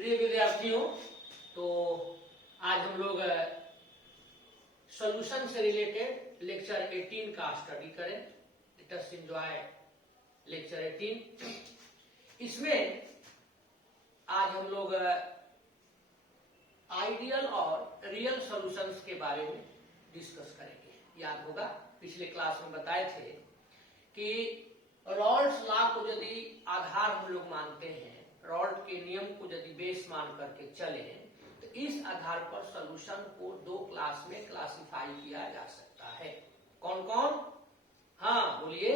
प्रिय विद्यार्थियों, तो आज हम लोग सॉल्यूशन से रिलेटेड लेक्चर 18 का स्टडी करें। Let us enjoy lecture 18। इसमें आज हम लोग आइडियल और रियल सॉल्यूशंस के बारे में डिस्कस करेंगे। याद होगा पिछले क्लास में बताए थे कि रॉल्ड्स लॉ को यदि आधार हम लोग मानते हैं, रॉल्ड के नियम को यदि बेस मान करके चले, तो इस आधार पर सॉल्यूशन को दो क्लास में क्लासिफाई किया जा सकता है। कौन कौन? हाँ बोलिए,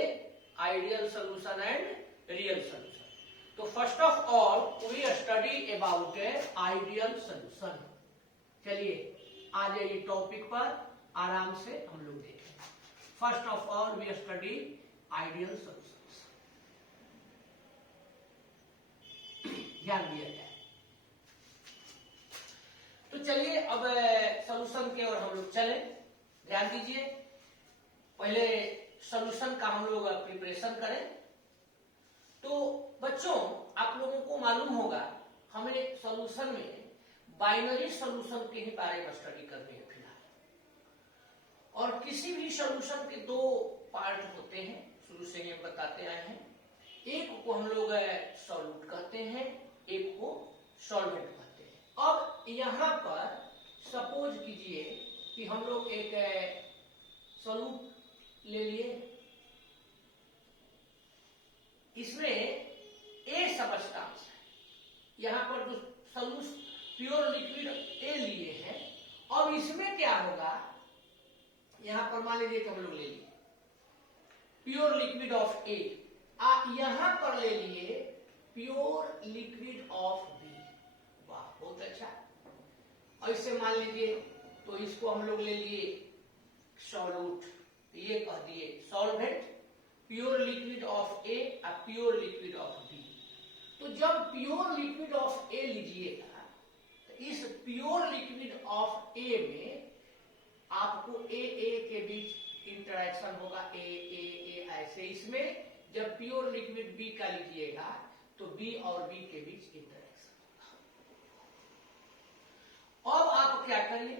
ideal solution and real solution. तो first of all we study about a ideal solution. चलिए आ जाइए टॉपिक पर, आराम से हम लोग देखें। First of all we study ideal solution. ध्यान दिया जाए तो चलिए अब सॉल्यूशन की ओर हम लोग चले। ध्यान दीजिए, पहले सॉल्यूशन का हम लोग प्रिपरेशन करें। तो बच्चों, आप लोगों को मालूम होगा हमें सॉल्यूशन में बाइनरी सॉल्यूशन के ही बारे में स्टडी करनी है फिलहाल। और किसी भी सॉल्यूशन के दो पार्ट होते हैं, शुरू से ही हम बताते आए हैं। एक को हम लोग सॉल्यूट कहते हैं, एक को सॉल्वेंट कहते हैं। अब यहां पर सपोज कीजिए कि हम लोग एक सॉल्यूट ले लिए, इसमें ए सबस्टांस है। यहां पर जो सॉल्यूट प्योर लिक्विड ए लिए हैं, अब इसमें क्या होगा, यहां पर मान लीजिए कि हम लोग ले लिए प्योर लिक्विड ऑफ ए, यहां पर ले लिए प्योर लिक्विड ऑफ बी। वाह, बहुत अच्छा। ऐसे मान लीजिए, तो इसको हम लोग ले लिए सॉल्यूट, ये कह दिए सॉल्वेंट, प्योर लिक्विड ऑफ ए और प्योर लिक्विड ऑफ बी। तो जब प्योर लिक्विड ऑफ ए लीजिएगा, तो इस प्योर लिक्विड ऑफ ए में आपको ए के बीच इंटरेक्शन होगा, ए ऐसे। इसमें जब प्योर लिक्विड बी का लीजिएगा तो बी और बी के बीच इंटरेक्शन होगा। अब आप क्या करिए,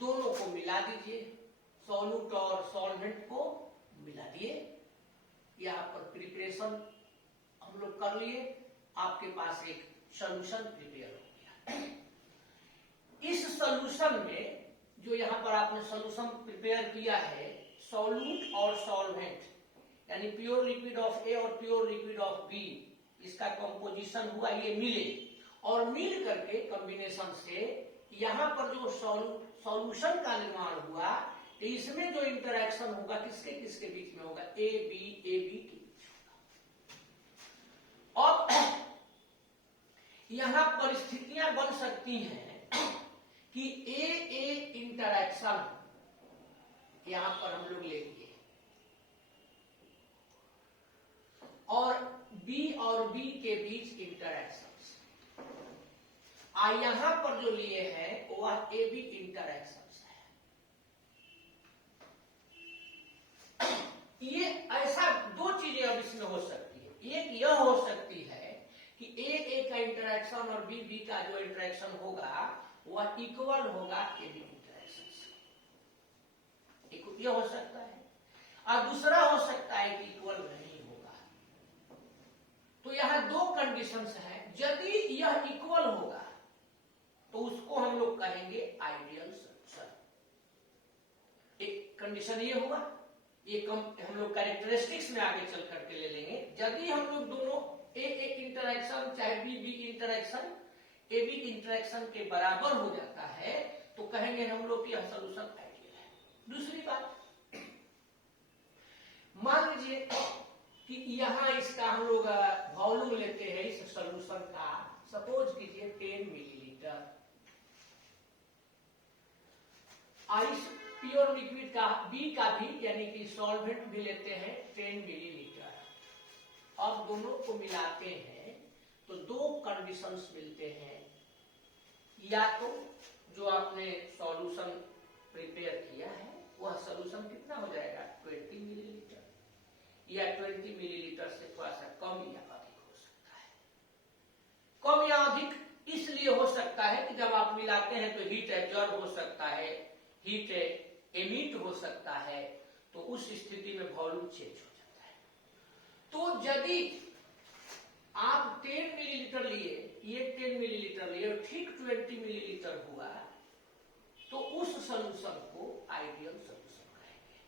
दोनों को मिला दीजिए, सॉल्यूट और सॉल्वेंट को मिला दिए। यहां पर प्रिपरेशन हम लोग कर लिए, आपके पास एक सॉल्यूशन प्रिपेयर हो गया। इस सॉल्यूशन में जो यहां पर आपने सॉल्यूशन प्रिपेयर किया है, सॉल्यूट और सॉल्वेंट यानी प्योर लिक्विड ऑफ ए और प्योर लिक्विड ऑफ बी, इसका कंपोजिशन हुआ, ये मिले और मिल करके कॉम्बिनेशन से यहां पर जो सॉल्यूशन का निर्माण हुआ, इसमें जो इंटरेक्शन होगा किसके किसके बीच में होगा, ए बी के बीच होगा। अब यहां परिस्थितियां बन सकती हैं कि ए इंटरेक्शन यहां पर हम लोग ले लिए और बी के बीच इंटरेक्शन, यहां पर जो लिए हैं वह ए बी इंटरेक्शन है। ये ऐसा दो चीजें अब इसमें हो सकती है। एक यह हो सकती है कि ए का इंटरेक्शन और बी का जो इंटरेक्शन होगा वह इक्वल होगा ए बी इंटरेक्शन से, यह हो सकता है। और दूसरा हो सकता है कि इक्वल नहीं होगा। तो यहां दो कंडीशंस हैं। यदि यह इक्वल होगा तो उसको हम लोग कहेंगे आइडियल सॉल्यूशन। एक कंडीशन ये हुआ, ये हम लोग कैरेक्टरिस्टिक्स में आगे चल करके ले लेंगे। यदि हम लोग दोनों ए इंटरेक्शन चाहे B interaction A B interaction के बराबर हो जाता है, तो कहेंगे हम लोग कि यह सॉल्यूशन आइडियल है। दूसरी बात, मान लीजिए कि यहां इसका हम लोग वॉल्यूम लेते हैं इस सॉल्यूशन का, सपोज कीजिए 10 मिलीलीटर, और इस प्योर लिक्विड का बी का भी यानी कि सॉल्वेंट भी लेते हैं 10 मिलीलीटर। अब दोनों को मिलाते हैं तो दो कंडीशंस मिलते हैं। या तो जो आपने सॉल्यूशन प्रिपेयर किया है वह सॉल्यूशन कितना हो जाएगा, 20 मिलीलीटर, या 20 मिलीलीटर से थोड़ा सा कम या अधिक हो सकता है। कम या अधिक मिलाते हैं तो हीट एब्जॉर्ब हो सकता है, हीट एमिट हो सकता है, तो उस स्थिति में वॉल्यूम चेंज हो जाता है। तो यदि आप 10 मिलीलीटर लिए, ये 10 मिलीलीटर लिए और ठीक 20 मिलीलीटर हुआ, तो उस सॉल्यूशन को आइडियल सॉल्यूशन कहेंगे।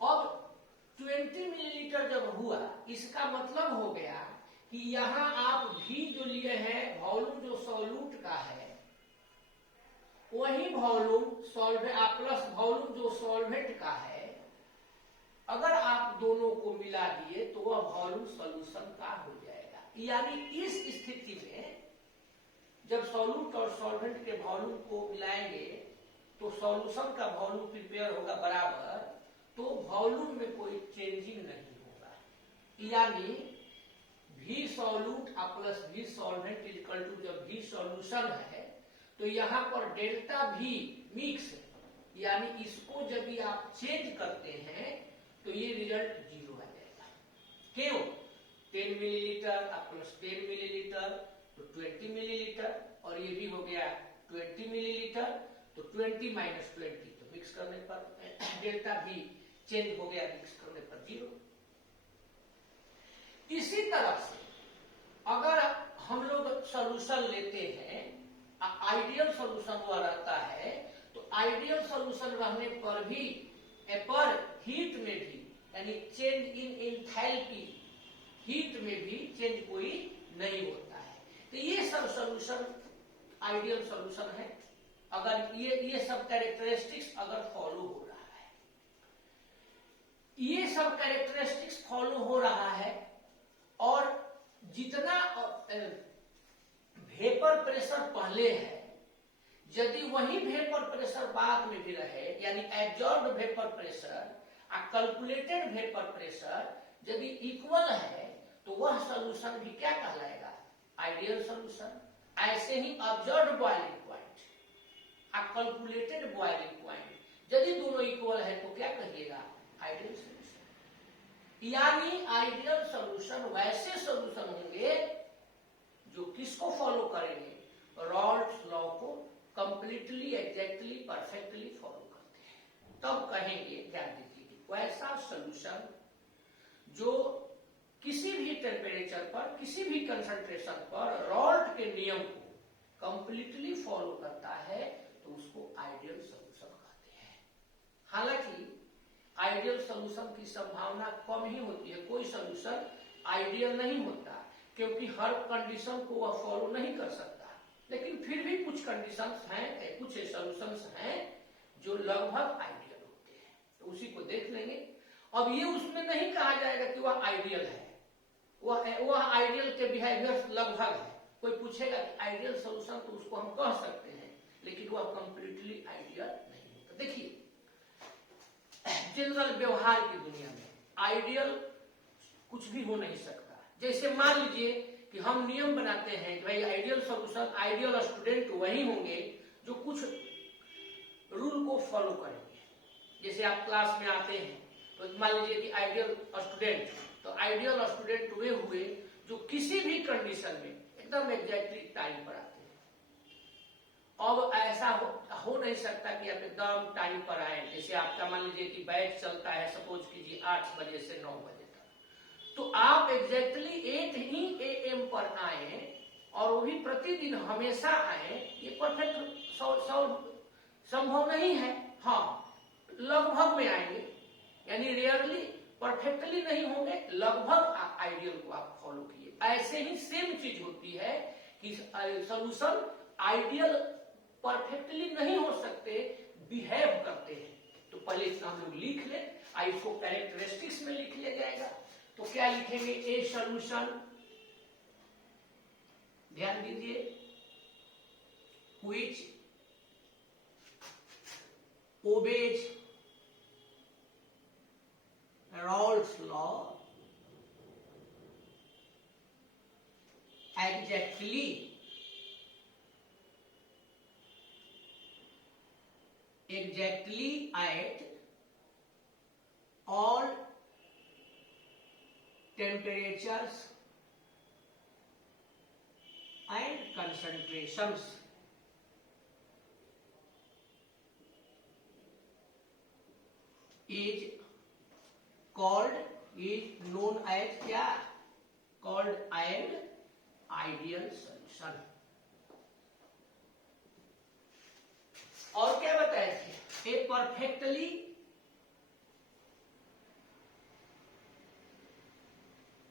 अब 20 मिलीलीटर जब हुआ, इसका मतलब हो गया कि यहां आप भी जो लिए हैं, वॉल्यूम जो सॉल्यूट का है, वही वॉल्यूम सॉल्वेंट प्लस वॉल्यूम जो सॉल्वेंट का है, अगर आप दोनों को मिला दिए तो वह वॉल्यूम सॉल्यूशन का हो जाएगा। यानी इस स्थिति में जब सॉल्यूट और सॉल्वेंट के वॉल्यूम को मिलाएंगे तो सॉल्यूशन का वॉल्यूम प्रिपेयर होगा बराबर, तो वॉल्यूम में कोई चेंजिंग नहीं होगा। यानी V solute plus V solvent equal to, जब V सॉल्यूशन है तो यहां पर डेल्टा V मिक्स, यानी इसको जब आप चेंज करते हैं तो ये रिजल्ट 0 आ जाएगा। क्यों? 10 मिलीलीटर प्लस 10 मिलीलीटर तो 20 मिलीलीटर, और ये भी हो गया 20 मिलीलीटर, तो 20 माइनस 20, तो मिक्स करने पर डेल्टा भी चेंज हो गया, मिक्स करने पर 0। इसी तरह से अगर हम लोग सॉल्यूशन लेते हैं, आइडियल सॉल्यूशन हुआ रहता है, तो आइडियल सॉल्यूशन रहने पर भी पर हीट में भी, यानी चेंज इन एंथैल्पी, हीट में भी चेंज कोई नहीं होता है। तो ये सब सॉल्यूशन आइडियल सॉल्यूशन है, अगर ये सब कैरेक्टरिस्टिक्स अगर फॉलो हो रहा है, ये सब कैरेक्टरिस्टिक्स फॉलो हो रहा है, और जितना वेपर प्रेशर पहले है, यदि वही वेपर प्रेशर बाद में भी रहे, यानी एब्जॉर्ब्ड वेपर प्रेशर और कैलकुलेटेड वेपर प्रेशर यदि इक्वल है, तो वह सॉल्यूशन भी क्या कहलाएगा? Ideal solution. ऐसे ही ऑब्जर्व्ड बॉइलिंग पॉइंट और कैलकुलेटेड बॉइलिंग पॉइंट यदि दोनों इक्वल है तो क्या कहिएगा? Ideal solution. यानी आइडियल सॉल्यूशन वैसे सॉल्यूशन होंगे जो किसको फॉलो करेंगे? रॉल्ड्स लॉ को कंप्लीटली, एग्जैक्टली, परफेक्टली फॉलो करते हैं, तब कहेंगे। ध्यान दीजिए, वैसा सॉल्यूशन जो किसी भी टेम्परेचर पर, किसी भी कंसंट्रेशन पर रॉल्ट के नियम को कंप्लीटली फॉलो करता है, तो उसको आइडियल सॉल्यूशन कहते हैं। हालांकि आइडियल सॉल्यूशन की संभावना कम ही होती है, कोई सॉल्यूशन आइडियल नहीं होता, क्योंकि हर कंडीशन को वह फॉलो नहीं कर सकता। लेकिन फिर भी कुछ कंडीशंस हैं, कुछ सॉल्यूशंस हैं जो लगभग आइडियल होते हैं, तो उसी को देख लेंगे। अब ये उसमें नहीं कहा जाएगा कि वह आइडियल है, वह आइडियल के बिहेवियर लगभग है। कोई पूछेगा आइडियल सॉल्यूशन, तो उसको हम कह सकते हैं, लेकिन वह कंप्लीटली आइडियल नहीं होता। देखिए, जनरल व्यवहार की दुनिया में आइडियल कुछ भी हो नहीं सकता। जैसे मान लीजिए कि हम नियम बनाते हैं कि भाई आइडियल सॉल्यूशन, आइडियल स्टूडेंट वही होंगे जो कुछ रूल को फॉलो करेंगे। जैसे आप क्लास में आते हैं तो मान लीजिए कि आइडियल स्टूडेंट, तो आइडियल स्टूडेंट वे हुए जो किसी भी कंडीशन में एकदम एग्जैक्टली टाइम पर आते हैं। अब ऐसा हो नहीं सकता कि आप एकदम टाइम पर आए। जैसे आपका मान लीजिए कि बैच चलता है, सपोज कीजिए 8 बजे से 9 बजे तक, तो आप एग्जैक्टली 8 ही AM पर आए, और वो भी प्रतिदिन हमेशा आए, ये परफेक्ट संभव नहीं है। हाँ, लगभग में आएंगे, यानी रियरली परफेक्टली नहीं होंगे, लगभग आइडियल को आप फॉलो किए। ऐसे ही सेम चीज होती है कि सॉल्यूशन आइडियल परफेक्टली नहीं हो सकते, बिहेव करते हैं। तो पहले इसका हम लोग लिख ले, इसको कैरेक्टरिस्टिक्स में लिख लिया जाएगा। तो क्या लिखेंगे? ए सॉल्यूशन, ध्यान दीजिए, which obeys Raoult's law exactly at all temperatures and concentrations. Is called is known as क्या, कॉल्ड एंड आइडियल सॉल्यूशन। और क्या बताए थे, a perfectly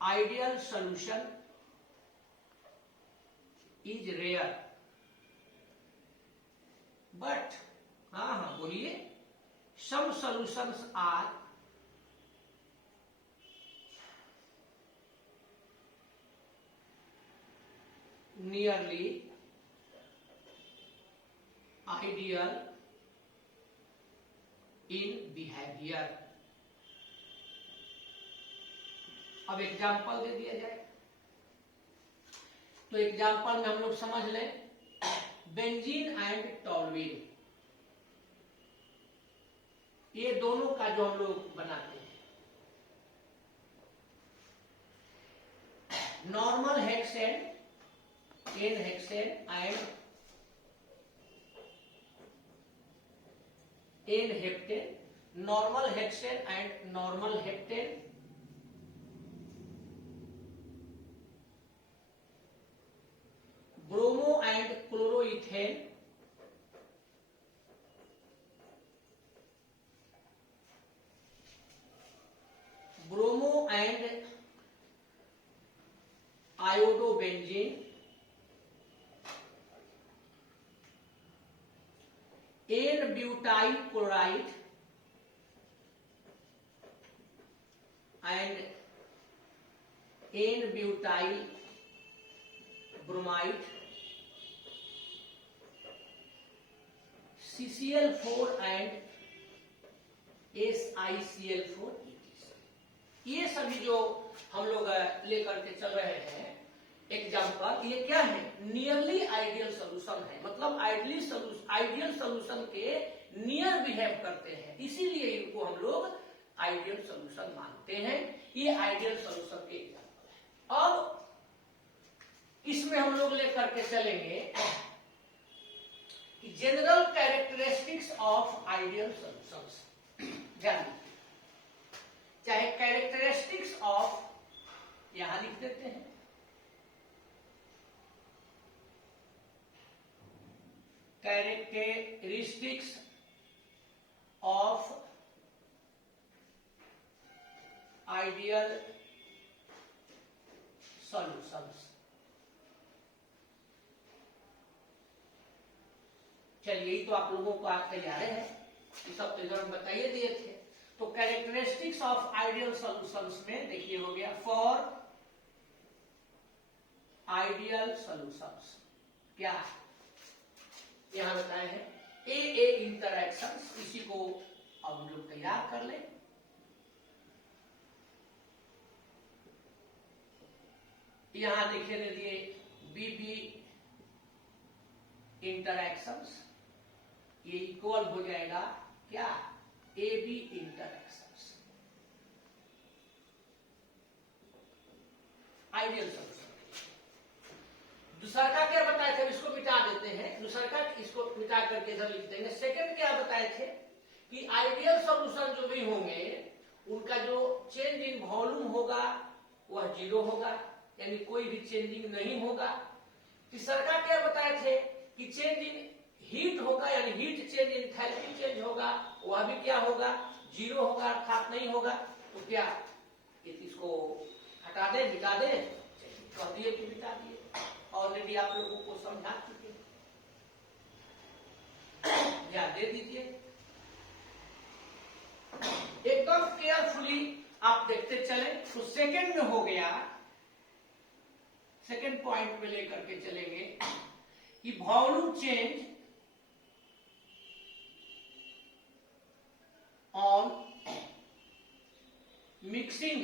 ideal solution is rare but, हाँ बोलिए, some solutions are nearly ideal in behaviour. अब example दे दिया जाए, तो एग्जाम्पल में हम लोग समझ लें, बेंजीन एंड टॉलुइन, ये दोनों का जो हम लोग बनाते हैं, normal hexane, N hexane and N heptane, normal hexane and normal heptane, bromo and chloroethane, bromo and iodobenzene, N butyl chloride and N butyl bromide, CCl4 and SiCl4, ये सभी जो हम लोग लेकर के चल रहे हैं एग्जाम्पल, ये क्या है, नियरली आइडियल सॉल्यूशन है, मतलब आइडियल सॉल्यूशन के नियर बिहेव करते हैं, इसीलिए इनको हम लोग आइडियल सॉल्यूशन मानते हैं। ये आइडियल सॉल्यूशन के एग्जाम्पल है। अब इसमें हम लोग लेकर के चलेंगे general characteristics of ideal solutions. ध्यान दीजिए, चाहे कैरेक्टरिस्टिक्स ऑफ, यहां लिख देते हैं, कैरेक्टरिस्टिक्स ऑफ आइडियल सॉल्यूशंस। चलिए, तो आप लोगों को आज तैयार है, ये सब तो इधर बताइए दिए थे। तो कैरेक्टरिस्टिक्स ऑफ आइडियल सॉल्यूशंस में देखिए हो गया, फॉर आइडियल सॉल्यूशंस क्या है, यहां बताए हैं ए इंटरैक्शंस, इसी को अब हम लोग तैयार कर लें। यहां देखिए दे दिए बी इंटरैक्शंस, ये इक्वल हो जाएगा क्या, AB इंटरैक्शंस, आइडियल सॉल्यूशन। दूसरा का क्या बताए थे, इसको मिटा देते हैं, दूसरा का इसको मिटा करके इधर लिख देंगे। सेकंड क्या बताए थे कि आइडियल सॉल्यूशन जो भी होंगे उनका जो चेंज इन वॉल्यूम होगा वह 0 होगा, यानी कोई भी चेंजिंग नहीं होगा। तीसरा का क्या बताए थे कि चेंज इन हीट होगा, यानी हीट चेंज, एंथैल्पी चेंज होगा, वह भी क्या होगा, 0 होगा, अर्थात नहीं होगा। तो क्या इसको हटा दे, मिटा दे, कह दिए कि मिटा दिए, ऑलरेडी आप लोगों को समझा चुके, ध्यान दे दीजिए। एकदम केयरफुली आप देखते चले। तो सेकंड में हो गया, सेकंड पॉइंट में लेकर के चलेंगे कि volume change on mixing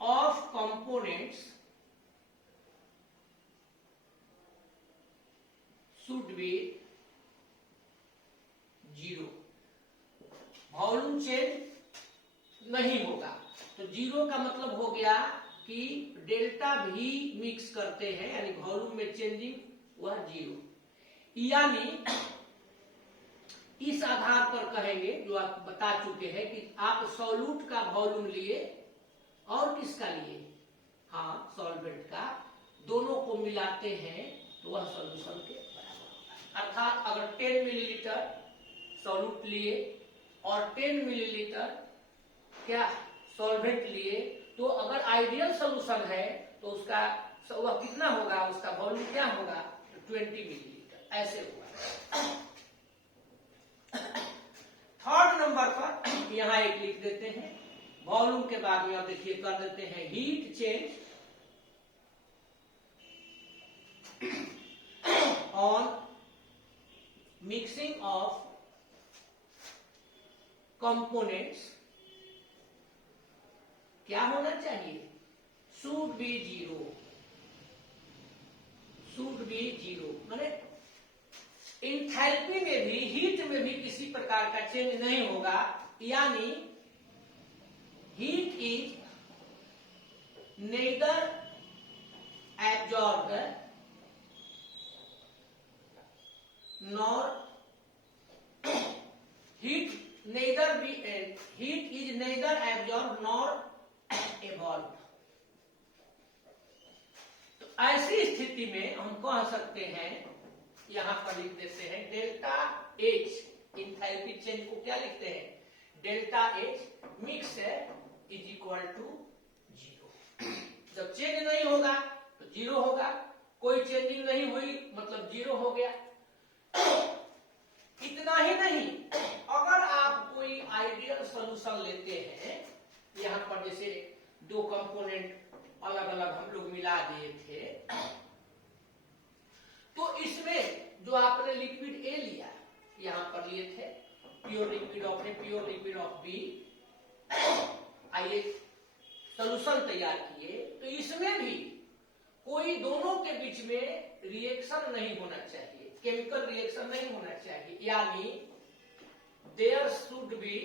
of components should be 0, volume change नहीं होगा। तो 0 का मतलब हो गया कि डेल्टा भी मिक्स करते हैं, यानी वॉल्यूम में चेंजिंग वह 0, यानी इस आधार पर कहेंगे जो आप बता चुके हैं कि आप सॉल्यूट का वॉल्यूम लिए और किसका लिए, हाँ सॉल्वेंट का, दोनों को मिलाते हैं तो वह सॉल्यूशन के बराबर होगा। अर्थात अगर 10 मिलीलीटर सॉल्यूट लिए और 10 मिलीलीटर क्या सॉल्वेंट लिए, तो अगर आइडियल सॉल्यूशन है तो उसका वह कितना होगा, उसका वॉल्यूम क्या होगा, 20 मिलीलीटर ऐसे होगा। थर्ड नंबर पर यहां एक लिख देते हैं, वॉल्यूम के बाद में आप देखिए कर देते हैं heat change on mixing of components क्या होना चाहिए, शुड बी जीरो, माने इंथैल्पी में भी, हीट में भी किसी प्रकार का चेंज नहीं होगा, यानी heat is nether absorbed nor heat is nether absorb nor evolve. तो ऐसी स्थिति में हम कह सकते हैं, यहां पर लिख देते हैं डेल्टा एच, इंथैल्पी चेंज को क्या लिखते हैं, delta H mix is equal to 0। जब चेंज नहीं होगा तो 0 होगा, कोई चेंजिंग नहीं हुई मतलब 0 हो गया। इतना ही नहीं, अगर आप कोई आइडियल सॉल्यूशन लेते हैं, यहां पर जैसे दो कंपोनेंट अलग अलग हम लोग मिला दिए थे, तो इसमें जो आपने लिक्विड ए लिया, यहां पर लिए थे pure liquid of A, pure liquid of B, आइए सॉल्यूशन तैयार किए, तो इसमें भी कोई दोनों के बीच में रिएक्शन नहीं होना चाहिए, केमिकल रिएक्शन नहीं होना चाहिए, यानी there should be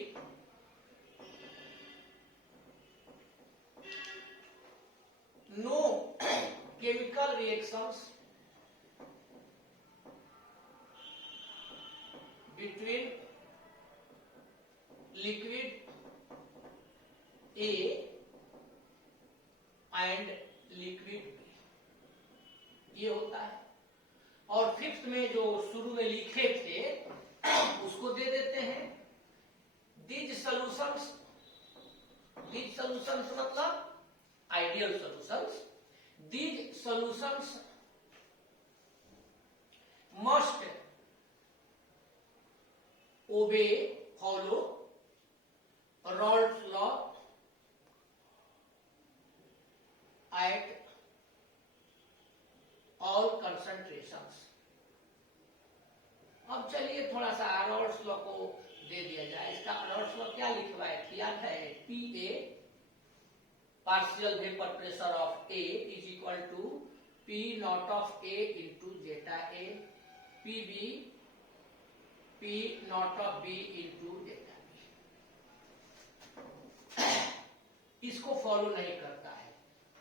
no chemical reactions between liquid A and liquid B, ये होता है। और फिफ्थ में जो शुरू में लिखे थे उसको दे देते हैं, these solutions मतलब ideal solutions, these solutions must obey, follow Raoult's law at all concentrations। अब चलिए थोड़ा सा रॉल्ट्स लॉ को दे दिया जाए। इसका रॉल्ट्स लॉ क्या लिखवाए थे, याद है, P A partial vapour pressure of A is equal to P naught of A into zeta A, P B P naught of B into delta B। इसको फॉलो नहीं करता है,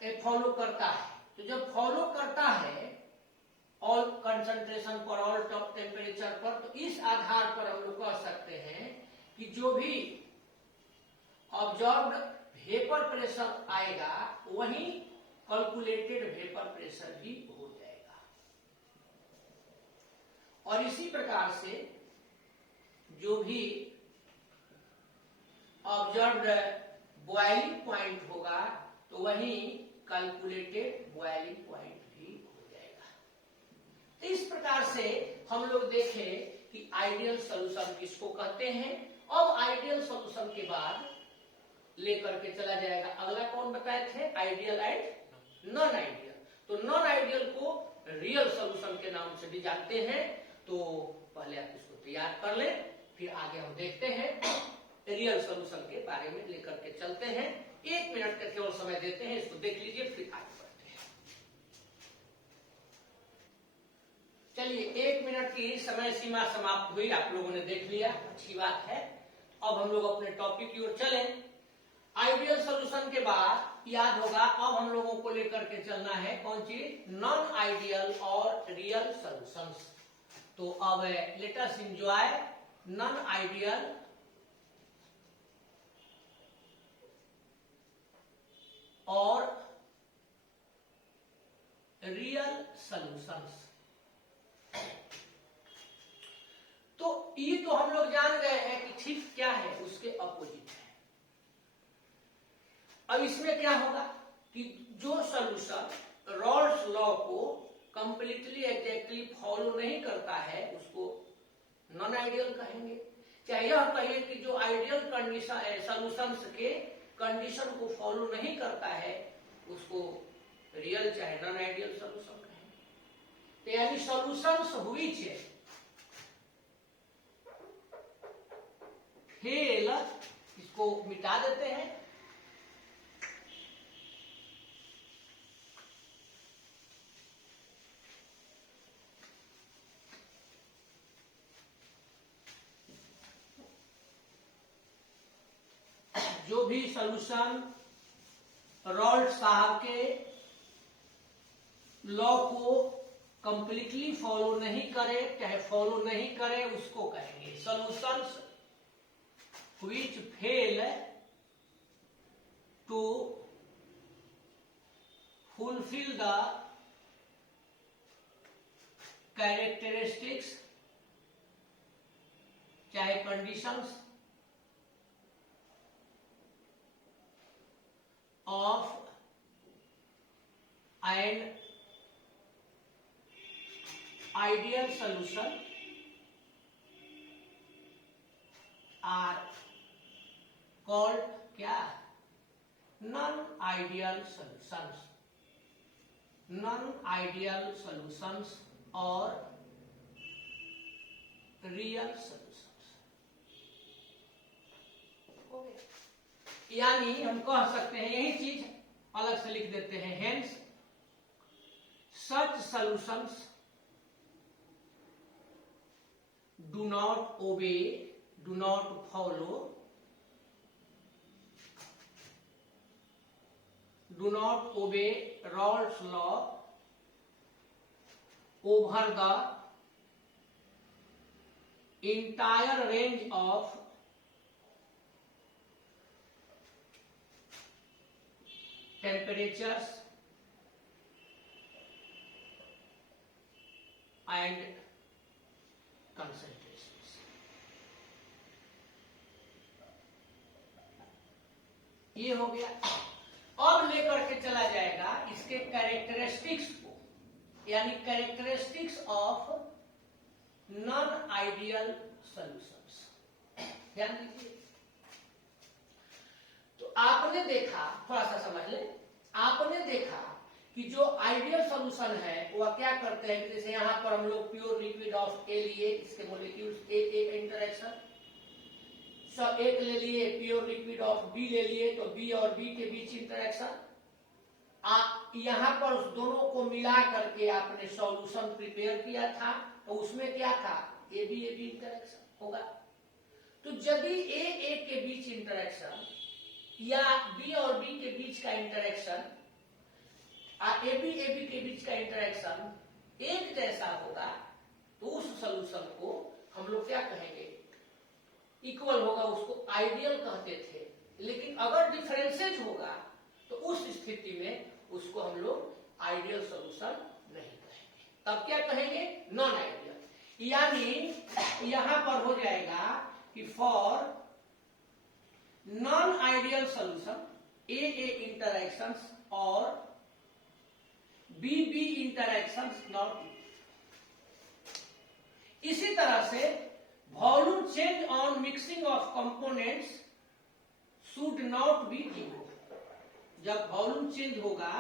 ये फॉलो करता है। तो जब फॉलो करता है ऑल कंसंट्रेशन पर, ऑल टॉप टेम्परेचर पर, तो इस आधार पर हम लोग कह सकते हैं कि जो भी ऑब्जर्व्ड वेपर प्रेशर आएगा वही कैलकुलेटेड वेपर प्रेशर भी हो जाएगा। और इसी प्रकार से जो भी ऑब्जर्व्ड बॉइलिंग पॉइंट होगा तो वही कैलकुलेटेड बॉइलिंग पॉइंट भी हो जाएगा। इस प्रकार से हम लोग देखें कि आइडियल सॉल्यूशन किसको कहते हैं। अब आइडियल सॉल्यूशन के बाद लेकर के चला जाएगा, अगला कौन बताए थे, आइडियल एंड नॉन आइडियल। तो नॉन आइडियल को रियल सॉल्यूशन के नाम से भी जानते हैं, तो पहले आप इसको तैयार कर लें, फिर आगे हम देखते हैं रियल सॉल्यूशन के बारे में लेकर के चलते हैं। 1 मिनट का केवल समय देते हैं, इसको देख लीजिए फिर आगे बढ़ते हैं। चलिए 1 मिनट की समय सीमा समाप्त हुई, आप लोगों ने देख लिया, अच्छी बात है। अब हम लोग अपने टॉपिक की ओर चले। आइडियल सॉल्यूशन के बाद याद होगा अब हम लोगों को लेकर के चलना है कौन चीज, नॉन आइडियल और रियल सॉल्यूशंस। तो अब let us enjoy non ideal और रियल सॉल्यूशंस। तो ये तो हम लोग जान गए हैं कि ठीक क्या है, उसके अपोजिट है। अब इसमें क्या होगा कि जो सॉल्यूशन रॉल्स लॉ को कंप्लीटली एग्जैक्टली फॉलो नहीं करता है उसको नॉन आइडियल कहेंगे। चाहे यह कहिए कि जो आइडियल कंडीशन सॉल्यूशंस के कंडीशन को फॉलो नहीं करता है उसको रियल चाहे नॉन आइडियल सॉल्यूशन कहेंगे। तो यानी सॉल्यूशंस व्हिच फेल, इसको मिटा देते हैं, जो भी सॉल्यूशन रॉल्ट साहब के लॉ को कंप्लीटली फॉलो नहीं करे, चाहे फॉलो नहीं करे, उसको कहेंगे solutions which fail to fulfill the characteristics चाहे conditions of an ideal solution are called क्या, non ideal solutions, non ideal solutions और रियल सॉल्यूशंस। यानी हम कह सकते हैं यही चीज अलग से लिख देते हैं, hence such solutions do not obey, do not follow, do not obey Rawls law over the entire range of temperatures and concentrations। ये हो गया। अब लेकर के चला जाएगा इसके कैरेक्टरिस्टिक्स को, यानी characteristics of non ideal solutions. ध्यान दीजिए, तो आपने देखा, थोड़ा सा समझ ले, आपने देखा कि जो आइडियल सॉल्यूशन है वह क्या करते हैं, जैसे यहां पर हम लोग प्योर लिक्विड ऑफ ए लिए, इसके मोलिक्यूल्स ए इंटरेक्शन, सब एक ले लिए, प्योर लिक्विड ऑफ बी ले लिए तो बी और बी के बीच इंटरेक्शन, यहां पर उस दोनों को मिला करके आपने सॉल्यूशन प्रिपेयर किया था, तो उसमें क्या था, ए बी इंटरेक्शन होगा। तो यदि ए के बीच इंटरेक्शन या बी और बी के बीच का इंटरेक्शन, ए बी के बीच का इंटरेक्शन एक जैसा होगा, तो उस सॉल्यूशन को हम लोग क्या कहेंगे, इक्वल होगा, उसको आइडियल कहते थे। लेकिन अगर डिफरेंसेज होगा तो उस स्थिति में उसको हम लोग आइडियल सॉल्यूशन नहीं कहेंगे, तब क्या कहेंगे, नॉन आइडियल। यानी यहां पर हो जाएगा कि for non ideal solution A interactions और बी इंटरेक्शंस नॉट। इसी तरह से volume change on mixing of components should not be zero. जब वॉल्यूम चेंज होगा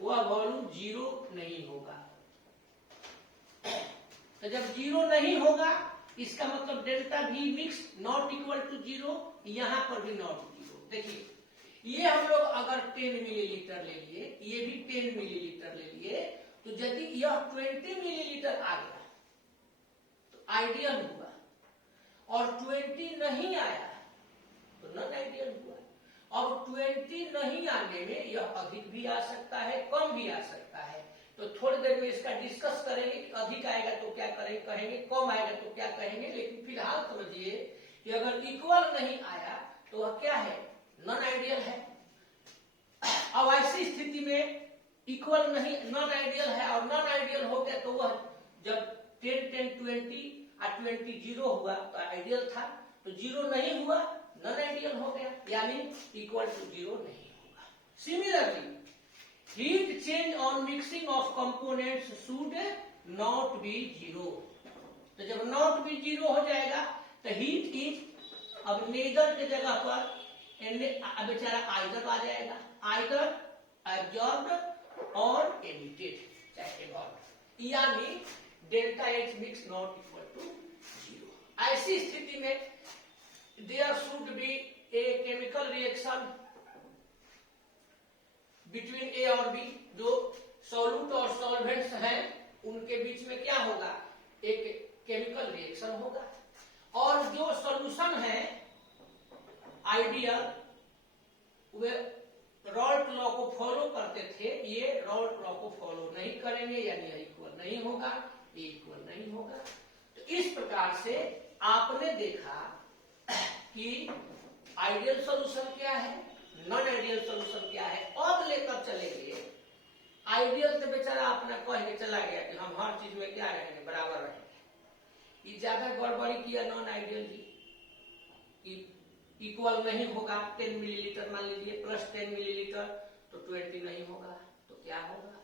वह वॉल्यूम जीरो नहीं होगा। तो जब जीरो नहीं होगा इसका मतलब delta V mix not equal to zero, यहां पर भी नॉट जीरो। देखिए ये हम लोग अगर 10 मिलीलीटर ले लिए, ये भी 10 मिलीलीटर ले लिए, तो यदि यह 20 मिलीलीटर आ गया तो आइडियल हुआ, और 20 नहीं आया तो नॉन आइडियल हुआ। अब 20 नहीं आने में यह अधिक भी आ सकता है, कम भी आ सकता है, तो थोड़ी देर में इसका डिस्कस करेंगे कि अधिक आएगा तो क्या करेंगे, कहेंगे कम आएगा तो क्या कहेंगे। लेकिन फिलहाल समझिए कि अगर इक्वल नहीं आया तो वह क्या है, नॉन आइडियल है। अब ऐसी स्थिति में इक्वल नहीं, नॉन आइडियल है, और नॉन आइडियल हो गया तो वह जब 10 10 20 और 20 0 हुआ तो आइडियल था, तो 0 नहीं हुआ नॉन आइडियल हो गया, यानी इक्वल टू 0 नहीं होगा। Similarly heat change on mixing of components should not be 0। तो जब नॉट बी 0 हो जाएगा तो हीट इज, अब नेदर के जगह पर बेचारा आइदर आ जाएगा, आइदर एब्जॉर्ब्ड और एमिटेड, चाहे एबॉर्ब्ड, यानी delta H mix not equal to 0। ऐसी स्थिति में there should be a chemical reaction between A और बी। जो सॉल्यूट और सॉल्वेंट्स हैं उनके बीच में क्या होगा, एक केमिकल रिएक्शन होगा। और जो सॉल्यूशन है आइडियल, वे रॉल्ट लॉ को फॉलो करते थे, ये रॉल्ट लॉ को फॉलो नहीं करेंगे, यानी इक्वल नहीं होगा, इक्वल नहीं होगा। तो इस प्रकार से आपने देखा कि आइडियल सॉल्यूशन क्या है, नॉन आइडियल सॉल्यूशन क्या है। अब लेकर चलेंगे आइडियल, तो बेचारा अपना कह के चला गया कि हम हर चीज में क्या रहेंगे, बराबर रहेंगे। ये ज्यादा गड़बड़ी किया नॉन आइडियल जी, इक्वल नहीं होगा। 10 मिलीलीटर मान लीजिए प्लस 10 मिलीलीटर तो 20 नहीं होगा, तो क्या होगा,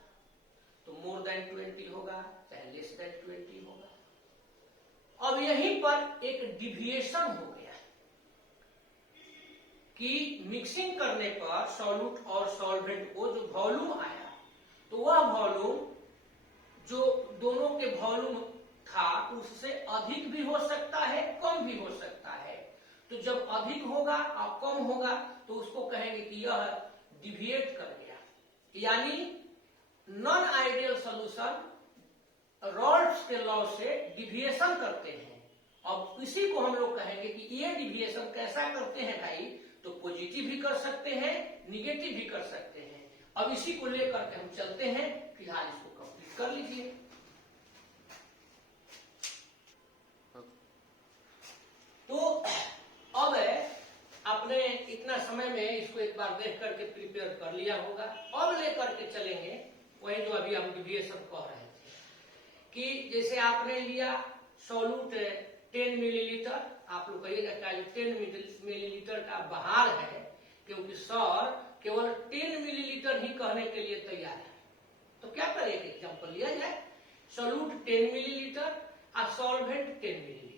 तो मोर देन 20 होगा, चाहे लेस देन 20 होगा। अब यहीं पर एक डिविएशन हो गया कि मिक्सिंग करने पर सॉल्यूट और सॉल्वेंट को जो वॉल्यूम आया, तो वह वॉल्यूम जो दोनों के वॉल्यूम था उससे अधिक भी हो सकता है, कम भी हो सकता है। तो जब अधिक होगा और कम होगा तो उसको कहेंगे कि यह डिविएट कर गया, यानी नॉन आइडियल सॉल्यूशन रॉल्ट्स के लॉ से डिविएशन करते हैं। अब इसी को हम लोग कहेंगे कि ये डिविएशन कैसा करते हैं भाई, तो पॉजिटिव भी कर सकते हैं, निगेटिव भी कर सकते हैं। अब इसी को लेकर के हम चलते हैं, फिलहाल इसको कंप्लीट कर लीजिए। तो अब आपने इतना समय में इसको एक बार देख करके प्रिपेयर कर लिया होगा। अब लेकर के चलेंगे वही जो अभी हम डिविएशन कह रहे थे, कि जैसे आपने लिया सॉल्यूट 10 मिलीलीटर, आप लोग कहिएगा क्या 10 मिलीलीटर का बाहर है, क्योंकि सर केवल 10 मिलीलीटर ही कहने के लिए तैयार है। तो क्या करेंगे, एग्जाम्पल लिया जाए, सॉल्यूट 10 मिलीलीटर और सॉल्वेंट 10 मिलीलीटर।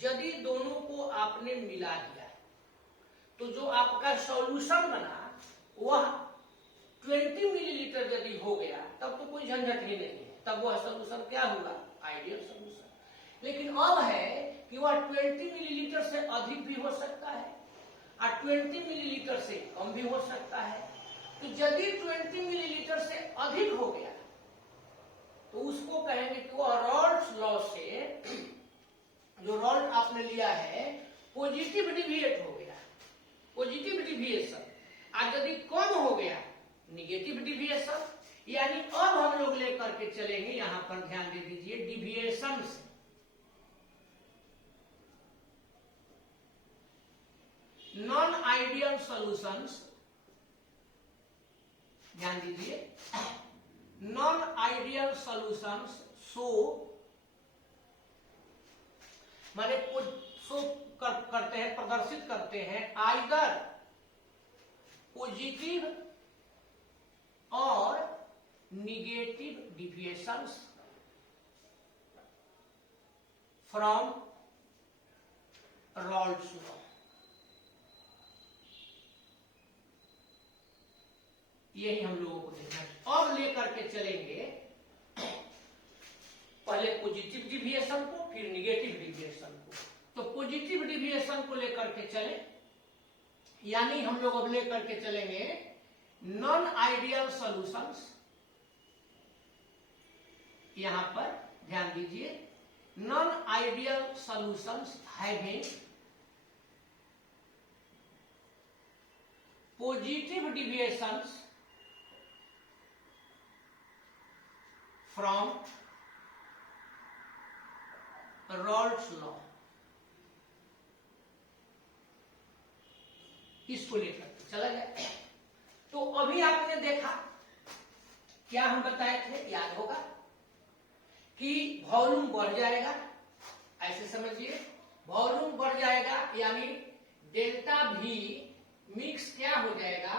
यदि दोनों को आपने मिला दिया तो जो आपका सॉल्यूशन बना वह 20 मिलीलीटर यदि हो गया तब तो कोई झंझट ही नहीं है, तब वह सॉल्यूशन क्या हुआ, आइडियल सॉल्यूशन। लेकिन अब है कि वह 20 मिलीलीटर से अधिक भी हो सकता है और 20 मिलीलीटर से कम भी हो सकता है। तो यदि 20 मिलीलीटर से अधिक हो गया तो उसको कहेंगे कि वह रॉल्ट्स लॉ से, जो रॉल्ट आपने लिया है, पॉजिटिव डिविएट हो गया, पॉजिटिव डिविएशन। आज यदि कम हो गया, निगेटिव डिविएशन। यानी अब हम लोग लेकर के चलेंगे, यहां पर ध्यान दे दीजिए, डिविएशंस। नॉन आइडियल सॉल्यूशंस, ध्यान दीजिए, नॉन आइडियल सॉल्यूशंस शो, माने शो करते हैं, प्रदर्शित करते हैं आइदर पॉजिटिव और negative deviations from Raoult's law. यही हम लोगों को देखना है। अब लेकर के चलेंगे पहले पॉजिटिव डिविएशन को, फिर निगेटिव डिविएशन को। तो पॉजिटिव डिविएशन को लेकर के चले, यानी हम लोग अब लेकर के चलेंगे नॉन आइडियल सॉल्यूशंस। यहां पर ध्यान दीजिए, non ideal solutions having positive deviations from Raoult's law, इसको लिख सकते, चला गया। तो अभी आपने देखा क्या हम बताए थे, याद होगा कि वॉल्यूम बढ़ जाएगा, ऐसे समझिए वॉल्यूम बढ़ जाएगा यानी डेल्टा भी मिक्स क्या हो जाएगा,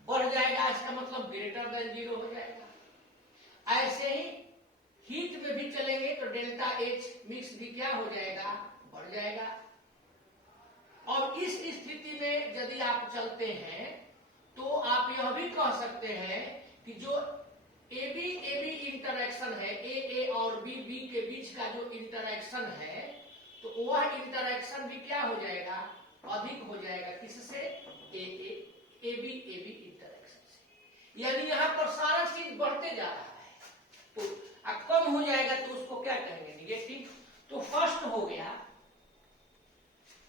बढ़ जाएगा, इसका मतलब ग्रेटर देन 0 हो जाएगा। ऐसे ही हीट में भी चलेंगे तो डेल्टा एच मिक्स भी क्या हो जाएगा, बढ़ जाएगा। और इस स्थिति में यदि आप चलते हैं तो आप यह भी कह सकते हैं कि जो ए बी इंटरैक्शन है, ए और बी के बीच का जो इंटरैक्शन है, तो वह इंटरैक्शन भी क्या हो जाएगा, अधिक हो जाएगा, किससे, ए बी इंटरैक्शन से। यानी यहां पर सारा चीज बढ़ते जा रहा है, तो कम हो जाएगा तो उसको क्या कहेंगे, निगेटिव। तो फर्स्ट हो गया,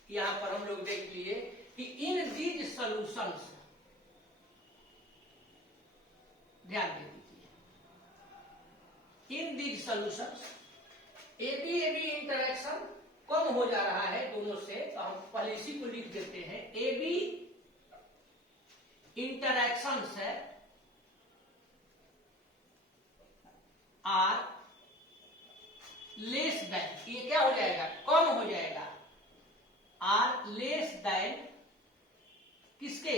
यहां पर हम लोग देख लिए कि इन दीज सॉल्यूशंस, ध्यान दे दीजिए, in these solutions A B interaction कम हो जा रहा है दोनों से, तो हम पहले इसी को लिख देते हैं, ए बी इंटरैक्शंस है आर लेस देन, ये क्या हो जाएगा, कम हो जाएगा, आर लेस देन किसके,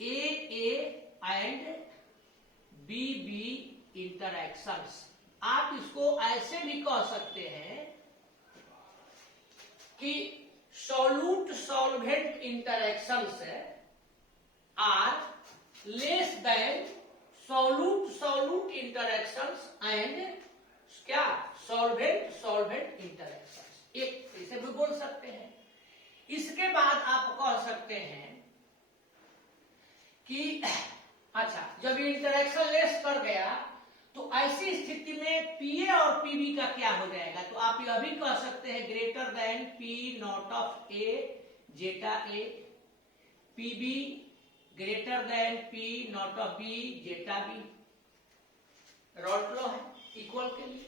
ए एंड बी इंटरैक्शंस। आप इसको ऐसे भी कह सकते हैं कि solute solvent interactions are less than solute interactions and क्या, सॉल्वेंट इंटरैक्शंस, एक इसे भी बोल सकते हैं। इसके बाद आप कह सकते हैं कि अच्छा, जब ये इंटरैक्शन लेस कर गया तो ऐसी स्थिति में पीए और पीबी का क्या हो जाएगा, तो आप यह भी कह सकते हैं greater than P naught of A zeta A, P B greater than P naught of B zeta B, Raoult law है इक्वल के लिए।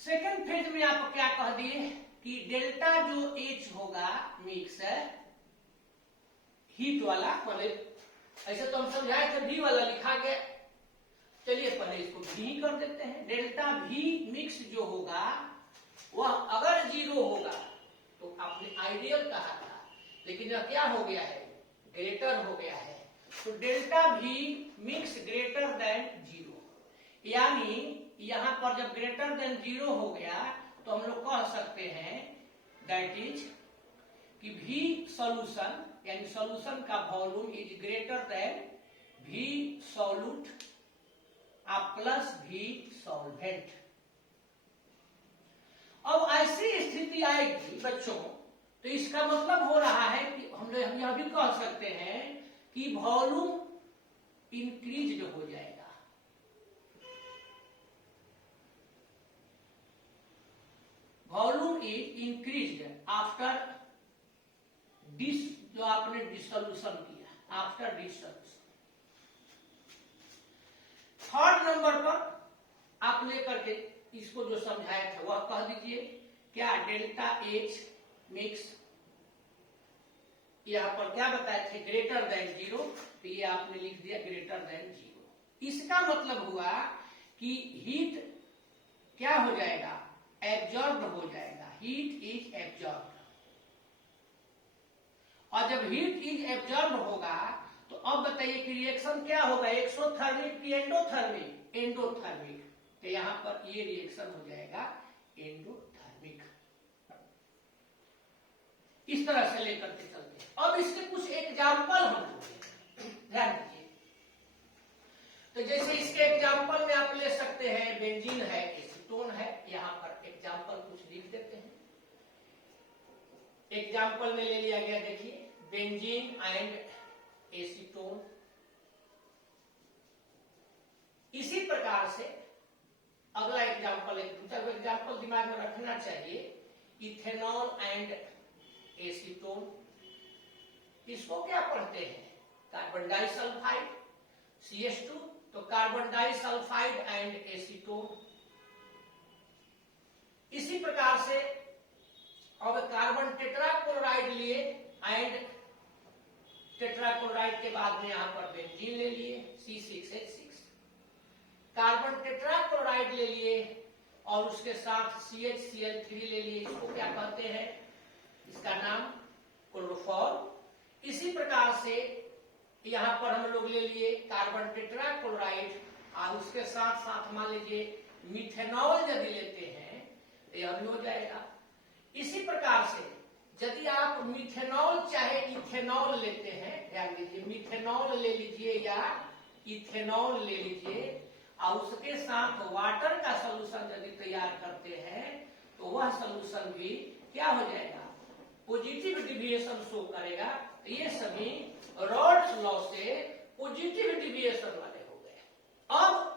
सेकंड फेज में आप क्या कह दिए कि डेल्टा जो एच होगा मिक्स है हीट वाला, ऐसे तो हम समझाए थे भी वाला लिखा गया, चलिए पहले इसको भी कर देते हैं। डेल्टा भी मिक्स जो होगा वह अगर 0 होगा तो आपने आइडियल कहा था, लेकिन यह क्या हो गया है, ग्रेटर हो गया है, तो डेल्टा भी मिक्स ग्रेटर देन 0, यानी यहां पर जब ग्रेटर देन 0 हो गया तो हम लोग कह सकते हैं दैट इज कि भी सॉल्यूशन यानी सॉल्यूशन का वॉल्यूम इज ग्रेटर देन भी सॉल्यूट प्लस भी सॉल्वेंट। अब ऐसी स्थिति आएगी बच्चों, तो इसका मतलब हो रहा है कि हम यह भी कह सकते हैं कि वॉल्यूम इंक्रीज हो जाएगा, volume is increase after this, जो आपने डिसोल्यूशन किया, आफ्टर डिसोल्यूशन। थर्ड नंबर पर आप लेकर के इसको जो समझाया था वह कह दीजिए क्या, डेल्टा एच मिक्स, यहां पर क्या बताए थे, ग्रेटर देन 0, तो ये आपने लिख दिया ग्रेटर देन 0। इसका मतलब हुआ कि हीट क्या हो जाएगा, एब्जॉर्ब हो जाएगा, हीट इज एब्जॉर्ब। और जब हीट इज एब्जॉर्ब होगा तो अब बताइए कि रिएक्शन क्या होगा, एक्सोथर्मिक की एंडोथर्मिक, एंडोथर्मिक, तो यहां पर ये रिएक्शन हो जाएगा एंडोथर्मिक। इस तरह से लेकर के चलते हैं। अब इसके कुछ एग्जाम्पल हम ध्यान दीजिए, तो जैसे इसके एग्जाम्पल में आप ले सकते हैं, बेंजीन है, एसीटोन है, यहां पर एग्जाम्पल कुछ लिख देते हैं। एग्जाम्पल में ले लिया गया, देखिए बेंजीन एंड एसीटोन। इसी प्रकार से अगला एग्जाम्पल, एक दूसरा एग्जाम्पल दिमाग में रखना चाहिए, इथेनॉल एंड एसीटोन। इसको क्या पढ़ते हैं, कार्बन डाइसल्फाइड CH2 तो कार्बन डाइसल्फाइड एंड एसीटोन। इसी प्रकार से अब कार्बन टेट्राक्लोराइड लिए एंड टेट्राक्लोराइड के बाद में यहां पर बेंजीन ले लिए C6H6। कार्बन टेट्राक्लोराइड ले लिए और उसके साथ CHCl3 ले लिए। इसको क्या कहते हैं? इसका नाम क्लोरोफॉर्म। इसी प्रकार से यहां पर हम लोग ले लिए कार्बन टेट्राक्लोराइड और उसके साथ साथ मान लीजिए मिथेनॉल यदि लेते हैं तो यह भी हो जाएगा। इसी प्रकार से यदि आप मिथेनॉल चाहे इथेनॉल लेते हैं, ध्यान दीजिए, मिथेनॉल ले लीजिए या इथेनॉल ले लीजिए और उसके साथ वाटर का सॉल्यूशन यदि तैयार करते हैं तो वह सॉल्यूशन भी क्या हो जाएगा? पॉजिटिव डिविएशन शो करेगा। तो ये सभी रॉल्स लॉ से पॉजिटिव डिविएशन वाले हो गए। अब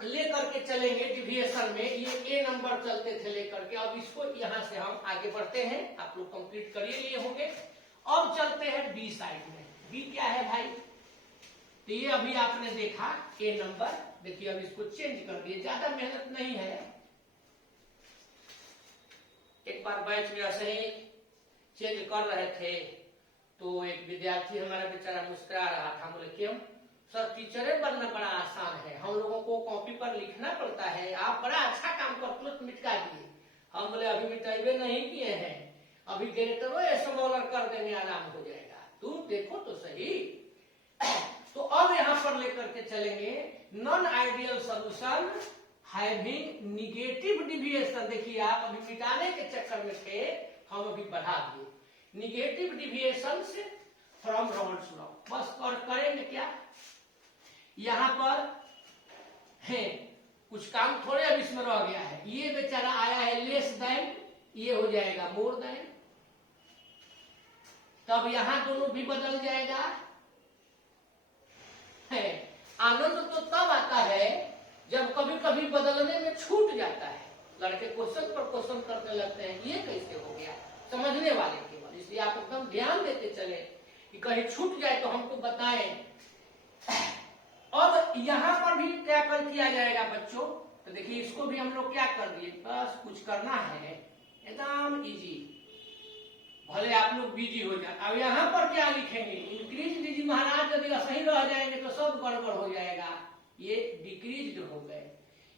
लेकर के चलेंगे डिविएशन में, ये ए नंबर चलते थे लेकर के। अब इसको यहां से हम आगे बढ़ते हैं, आप लोग कंप्लीट करिए लिए होंगे। अब चलते हैं बी साइड में। बी क्या है भाई? तो ये अभी आपने देखा ए नंबर, देखिए अब इसको चेंज कर दिए, ज्यादा मेहनत नहीं है। एक बार बैच में ऐसे ही चेंज कर रहे थे तो एक विद्यार्थी हमारा बेचारा मुस्कुरा रहा था। बोले क्यों सर? टीचरें बनना बड़ा आसान है, हम लोगों को कॉपी पर लिखना पड़ता है, आप बड़ा अच्छा काम कर तुरंत मिटा दिए। हम बोले अभी मिटाइबे नहीं किए हैं, अभी ग्रेटरो स्मॉलर कर देंगे, आराम हो जाएगा, तुम देखो तो सही। तो अब यहां पर लेकर के चलेंगे non ideal solution having negative deviation. देखिए आप अभी मिटाने के चक्कर में थे, हम अभी बढ़ा दिए negative deviation from Rawls law. बस और करेंगे क्या? यहां पर है कुछ काम थोड़े अब इसमें रह गया है। ये बेचारा आया है लेस देन, ये हो जाएगा मोर देन। तब यहां दोनों भी बदल जाएगा। है आनंद तो तब आता है जब कभी कभी बदलने में छूट जाता है। लड़के क्वेश्चन पर क्वेश्चन करने लगते हैं, ये कैसे हो गया, समझने वाले केवल। इसलिए आप एकदम ध्यान देते चले कि कहीं छूट जाए तो हमको बताएं। अब यहां पर भी क्या कर किया जाएगा बच्चों? तो देखिए इसको भी हम लोग क्या कर दिए, बस कुछ करना है एकदम इजी, भले आप लोग बिजी हो जाए। अब यहाँ पर क्या लिखेंगे? इंक्रीज लीजिए महाराज, यदि सही रह जाएंगे तो सब गड़बड़ हो जाएगा। ये डिक्रीज हो गए,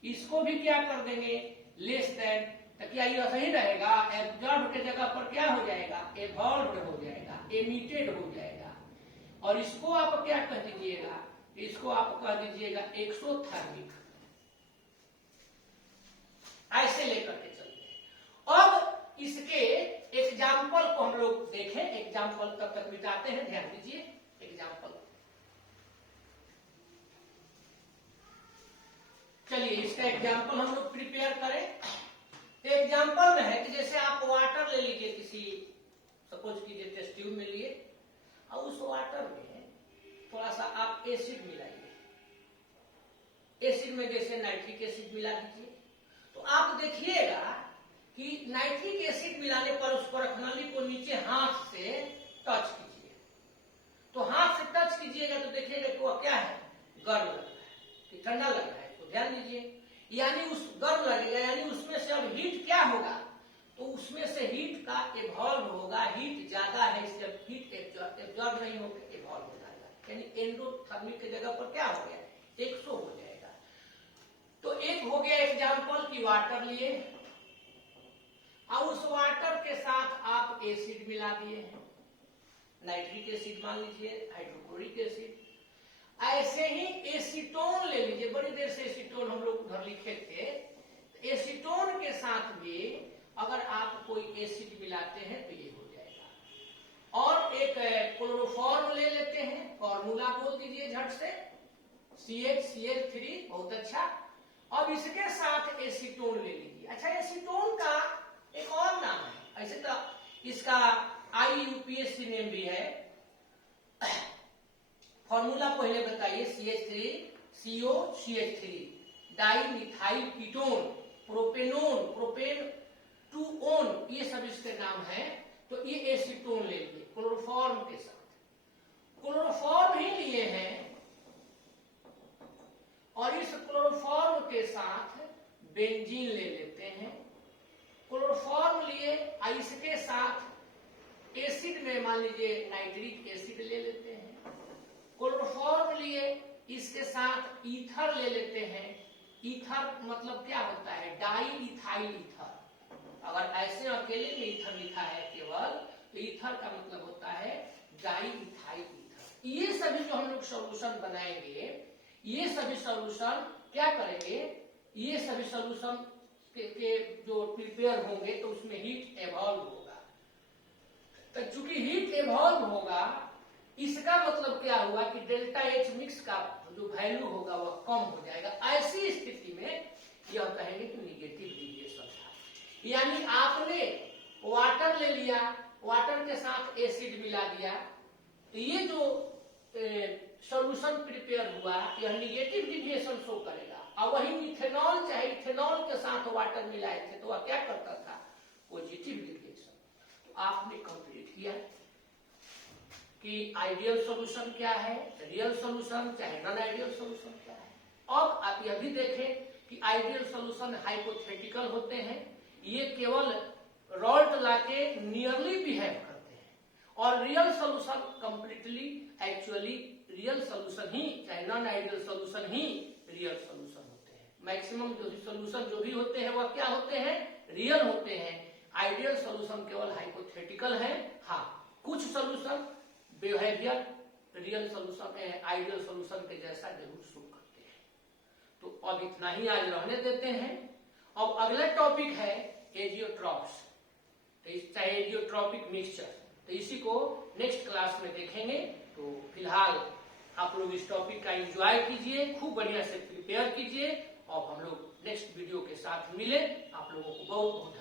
इसको भी क्या कर देंगे? Less than. तो क्या ये सही रहेगा? एब्जॉर्ब के जगह पर क्या हो जाएगा? एवॉल्व्ड हो जाएगा, एमिटेड हो जाएगा। और इसको आप क्या कह दीजिएगा? इसको आप कह दीजिएगा एक्सोथर्मिक। ऐसे लेकर के चलते हैं। अब इसके एग्जाम्पल को हम लोग देखें। एग्जाम्पल तब तक मिटाते हैं, ध्यान दीजिए। एग्जाम्पल चलिए इसका एग्जाम्पल हम लोग प्रिपेयर करें। तो एग्जाम्पल में है कि जैसे आप वाटर ले लीजिए, किसी सपोज कीजिए टेस्ट ट्यूब में लिए और उस वाटर में थोड़ा सा आप एसिड मिलाइए। एसिड में जैसे नाइट्रिक एसिड मिला दीजिए, तो आप देखिएगा कि नाइट्रिक एसिड मिलाने पर उस परखनली को नीचे हाथ से टच कीजिए। तो हाथ से टच कीजिएगा तो देखिएगा कि वह क्या है? गर्म लग रहा है कि ठंडा लग रहा है। तो ध्यान दीजिए, यानी उस गर्म लगेगा, यानी उसमें से अब हीट क्या होगा? तो उसमें से हीट का एवॉल्व होगा। हीट ज्यादा है इसलिए हीट एब्जॉर्ब नहीं होगा, एवॉल्व हो जाएगा। यानी एंडोथर्मिक की जगह पर क्या हो गया? 100 हो जाएगा। तो एक हो गया एग्जाम्पल की वाटर लिए और उस वाटर के साथ आप एसिड मिला दिए हैं, नाइट्रिक एसिड मान लीजिए, हाइड्रोक्लोरिक एसिड। ऐसे ही एसीटोन ले लीजिए, बड़ी देर से एसीटोन हम लोग उधर लिखे थे। तो एसीटोन के साथ भी अगर आप कोई एसिड मिलाते हैं तो ये हो जाएगा। और एक क्लोरोफॉर्म ले लेते हैं, फॉर्मूला बोल दीजिए झट से, CHCl3, बहुत अच्छा। अब इसके साथ एसीटोन ले लीजिए। अच्छा, एसीटोन का एक और नाम है, ऐसे तो इसका IUPAC नेम भी है। फॉर्मूला पहले बताइए, CH3COCH3, dimethyl ketone, propanone, propane 2-ओन, ये सब इसके नाम है। तो ये एसीटोन ले लीजिए क्लोरोफॉर्म के साथ। क्लोरोफॉर्म क्लोरोफॉर्म ही लिए हैं और इस क्लोरोफॉर्म के साथ बेंजीन ले लेते हैं। क्लोरोफॉर्म लिए, इसके साथ एसिड में मान लीजिए नाइट्रिक एसिड ले लेते हैं। क्लोरोफॉर्म लिए, इसके साथ ईथर ले लेते हैं। ईथर मतलब क्या होता है? Di ethyl ether. अगर ऐसे अकेले में ईथर लिखा है केवल, तो ईथर का मतलब होता है डाई इथाइल ईथर। ये सभी जो हम लोग सॉल्यूशन बनाएंगे, ये सभी सॉल्यूशन क्या करेंगे? ये सभी सॉल्यूशन के जो प्रिपेयर होंगे तो उसमें हीट एवॉल्व होगा। तो चूंकि हीट एवॉल्व होगा, इसका मतलब क्या हुआ कि डेल्टा एच मिक्स का जो वैल्यू होगा वह कम हो जाएगा। ऐसी स्थिति में यह कहेंगे कि निगेटिव डिविएशन था। यानी आपने वाटर ले लिया, वाटर के साथ एसिड मिला दिया, तो ये जो सॉल्यूशन प्रिपेयर हुआ यह निगेटिव डिविएशन शो करेगा। और वही मिथेनॉल चाहे इथेनॉल के साथ वाटर मिलाए थे तो वह क्या करता था? Positive deviation. तो आपने कंप्लीट किया कि आइडियल सॉल्यूशन क्या है, रियल सॉल्यूशन चाहे नॉन आइडियल सॉल्यूशन क्या है। अब आप यह भी देखें कि आइडियल सॉल्यूशन हाइपोथेटिकल होते हैं, ये केवल रॉल्ट लाके नियरली बिहेव करते हैं, और real solution completely actually real solution ही, चाहे नॉन आइडियल सॉल्यूशन ही रियल सॉल्यूशन होते हैं। मैक्सिमम जो सॉल्यूशन जो भी होते हैं वह क्या होते हैं? रियल होते हैं। आइडियल सॉल्यूशन केवल हाइपोथेटिकल है। हाँ, कुछ solution behaviour real solution ideal solution के जैसा जरूर शो करते हैं। तो अब इतना ही आज रहने देते हैं। अब अगला टॉपिक है एजियोट्रॉप्स, चाहे एजियोट्रॉपिक मिक्सचर, तो इसी को नेक्स्ट क्लास में देखेंगे। तो फिलहाल आप लोग इस टॉपिक का एंजॉय कीजिए, खूब बढ़िया से प्रिपेयर कीजिए, और हम लोग नेक्स्ट वीडियो के साथ मिले। आप लोगों को बहुत बहुत